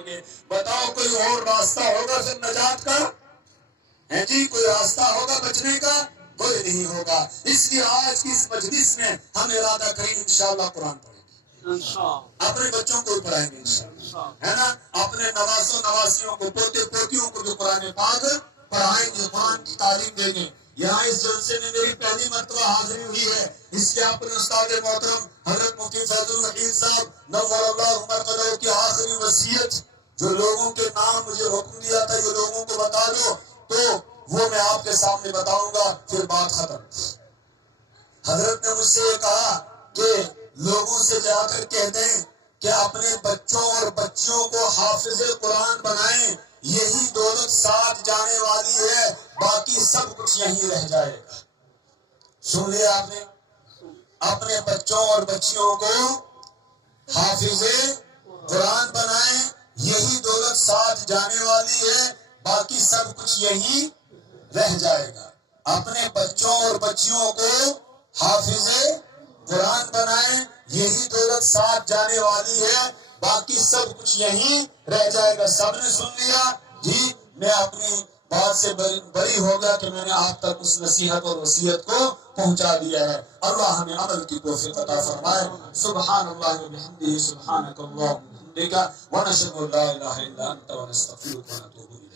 جائیں گے. بتاؤ کوئی اور راستہ ہوگا پھر نجات کا؟ ہے جی کوئی راستہ ہوگا بچنے کا؟ کوئی نہیں ہوگا. اس لیے آج کی اس مجلس میں ہم ارادہ کریں انشاءاللہ قرآن پڑھیں گے, اپنے بچوں کو پڑھائیں گے انشاءاللہ, ہے نا, اپنے نواسوں نواسیوں کو, پوتے پوتیوں کو جو قرآن پاک پڑھائیں گے, قرآن کی تعلیم دیں گے. یہاں اس جلسے میں میری پہلی مرتبہ حاضری ہوئی ہے. اس کے اپنے استاد محترم حضرت مفتی فیض الرحیم صاحب نور اللہ مرقدہ کی آخری وصیت, جو لوگوں کے نام مجھے حکم دیا تھا یہ لوگوں کو بتا دو, تو وہ میں آپ کے سامنے بتاؤں گا, پھر بات ختم. حضرت نے مجھ سے یہ کہا کہ لوگوں سے جا کر کہہ دیں کہ اپنے بچوں اور بچیوں کو حافظ قرآن بنائیں, یہی دولت ساتھ جانے والی ہے, باقی سب کچھ یہیں رہ جائے گا. سن لیا آپ نے؟ اپنے بچوں اور بچیوں کو حافظ قرآن بنائیں, یہی دولت ساتھ جانے والی ہے, باقی سب کچھ یہیں رہ جائے گا. اپنے بچوں اور بچیوں کو حافظ قرآن بنائیں, یہی دولت ساتھ جانے والی ہے, باقی سب کچھ یہیں رہ جائے گا. سب نے سن لیا جی؟ میں اپنی بات سے بری ہو گیا کہ میں نے آپ تک اس نصیحت اور وصیت کو پہنچا دیا ہے. اللہ ہمیں عمل کی توفیق عطا فرمائے. سبحان اللہ و بحمدہ, سبحانک اللہم و بحمدک, ونشہد ان لا الہ الا انت ونستغفرک ونتوب الیک.